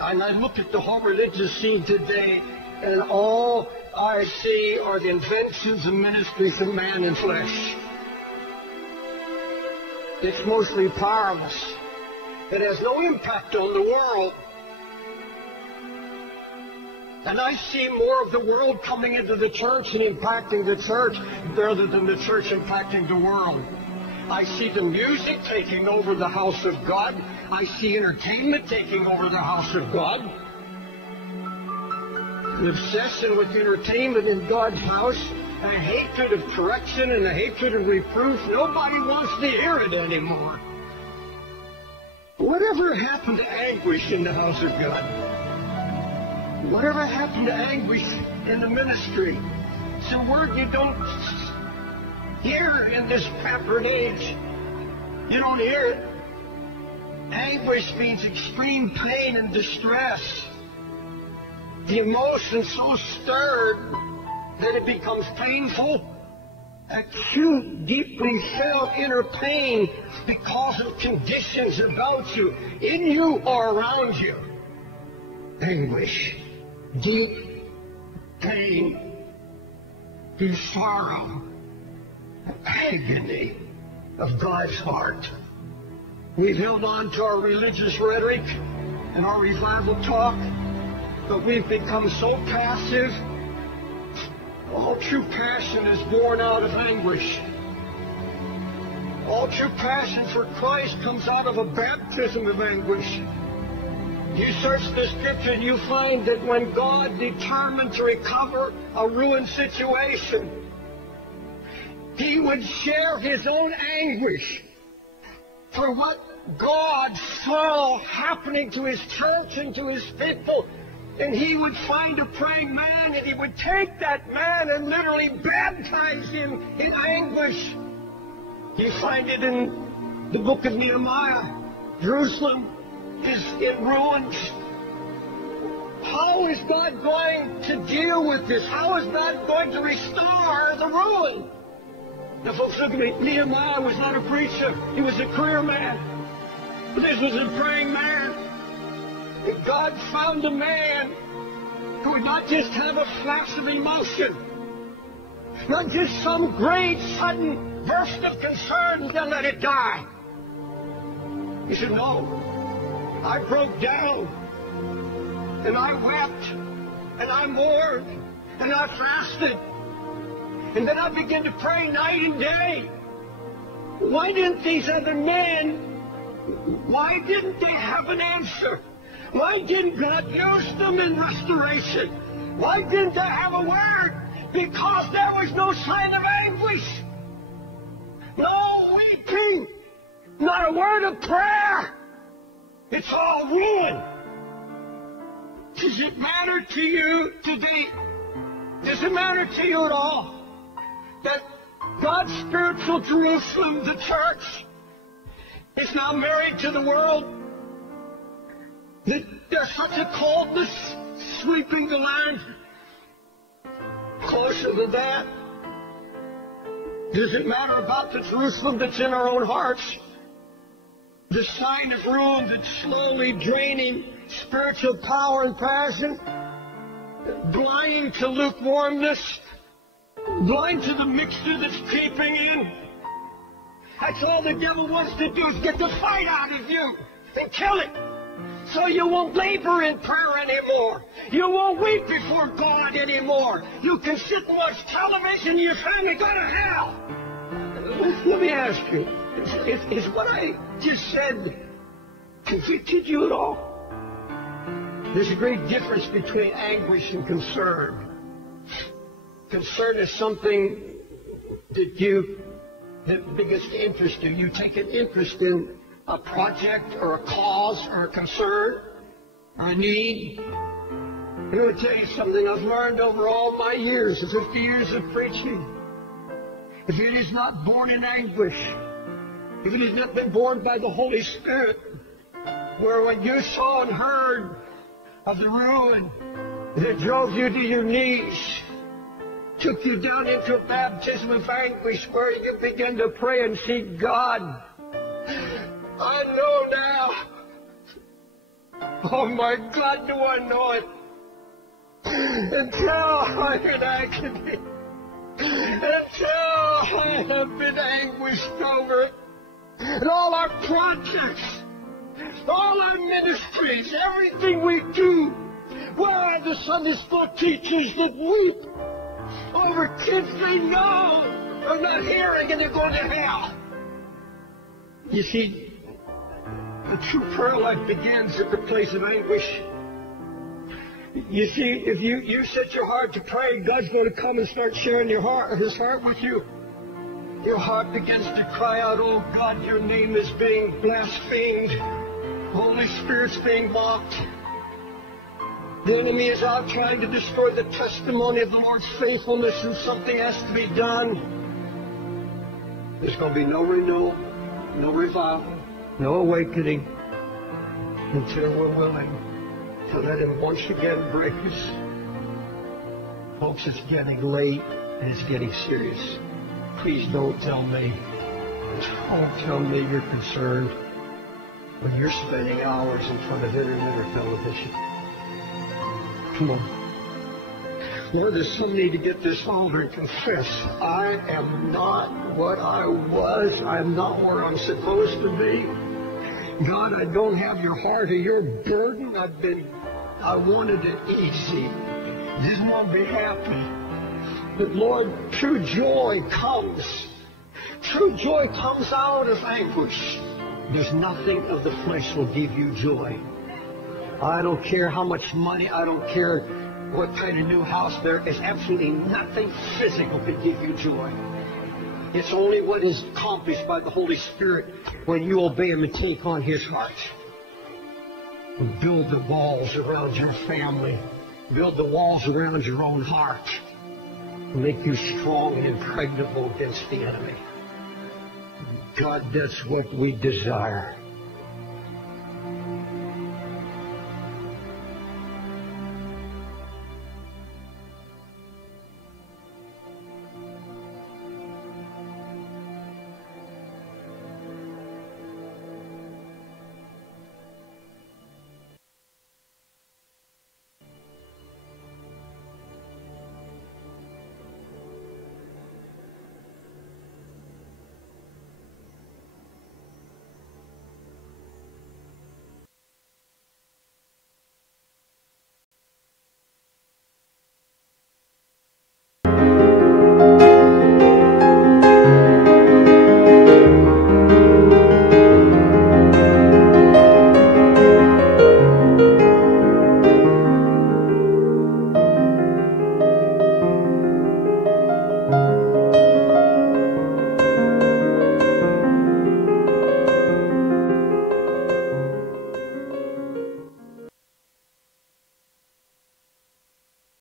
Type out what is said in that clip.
And I look at the whole religious scene today, and all I see are the inventions and ministries of man and flesh. It's mostly powerless. It has no impact on the world. And I see more of the world coming into the church and impacting the church rather than the church impacting the world. I see the music taking over the house of God. I see entertainment taking over the house of God. The obsession with entertainment in God's house, a hatred of correction and a hatred of reproof. Nobody wants to hear it anymore. Whatever happened to anguish in the house of God? Whatever happened to anguish in the ministry? It's a word you don't hear in this pampered age. You don't hear it. Anguish means extreme pain and distress. The emotion so stirred that it becomes painful. Acute, deeply felt inner pain because of conditions about you, in you or around you. Anguish, deep pain, through sorrow, agony of God's heart. We've held on to our religious rhetoric and our revival talk, but we've become so passive. All true passion is born out of anguish. All true passion for Christ comes out of a baptism of anguish. You search the Scripture and you find that when God determined to recover a ruined situation, He would share His own anguish for what God saw happening to His church and to His people. And He would find a praying man, and He would take that man and literally baptize him in anguish. You find it in the book of Nehemiah. Jerusalem is in ruins. How is God going to deal with this? How is God going to restore the ruin? Now, folks, look at me. Nehemiah was not a preacher. He was a career man. But this was a praying man. And God found a man who would not just have a flash of emotion, not just some great sudden burst of concern and then let it die. He said, no, I broke down, and I wept, and I mourned, and I fasted, and then I began to pray night and day. Why didn't these other men, why didn't they have an answer? Why didn't God use them in restoration? Why didn't they have a word? Because there was no sign of anguish. No weeping. Not a word of prayer. It's all ruin. Does it matter to you today? Does it matter to you at all that God's spiritual Jerusalem, the church, is now married to the world? That there's such a coldness sweeping the land? Closer to that, does it matter about the Jerusalem that's in our own hearts? The sign of ruin that's slowly draining spiritual power and passion, blind to lukewarmness, blind to the mixture that's creeping in. That's all the devil wants to do, is get the fight out of you and kill it. So you won't labor in prayer anymore. You won't weep before God anymore. You can sit and watch television and your family go to hell. Let me ask you, is what I just said convicted you at all? There's a great difference between anguish and concern. Concern is something that biggest interest you. You take an interest in a project or a cause or a concern or a need. I'm going to tell you something I've learned over all my years, 50 years of preaching. If it is not born in anguish, if it has not been born by the Holy Spirit, where when you saw and heard of the ruin that drove you to your knees, took you down into a baptism of anguish where you began to pray and seek God, I know now Oh my God, do I know it? Until I'm in agony. Until I have been anguished over it. And all our projects, all our ministries, everything we do. Where are the Sunday school teachers that weep over kids they know are not hearing and they're going to hell? You see, the true prayer life begins at the place of anguish. You see, if you set your heart to pray, God's going to come and start sharing His heart with you. Your heart begins to cry out, oh God, your name is being blasphemed. Holy Spirit's being mocked. The enemy is out trying to destroy the testimony of the Lord's faithfulness, and something has to be done. There's going to be no renewal, no revival, no awakening until we're willing to let Him once again break us. Folks, it's getting late and it's getting serious. Please don't tell me. Don't tell me you're concerned when you're spending hours in front of internet or television. Come on. Lord, there's some need to get this altar and confess. I am not what I was. I am not where I'm supposed to be. God, I don't have your heart or your burden. I wanted it easy. Didn't want to be happy. But Lord, true joy comes. True joy comes out of anguish. There's nothing of the flesh will give you joy. I don't care how much money, I don't care what kind of new house there is. Absolutely nothing physical can give you joy. It's only what is accomplished by the Holy Spirit when you obey Him and take on His heart. And build the walls around your family. Build the walls around your own heart. Make you strong and impregnable against the enemy. God, that's what we desire.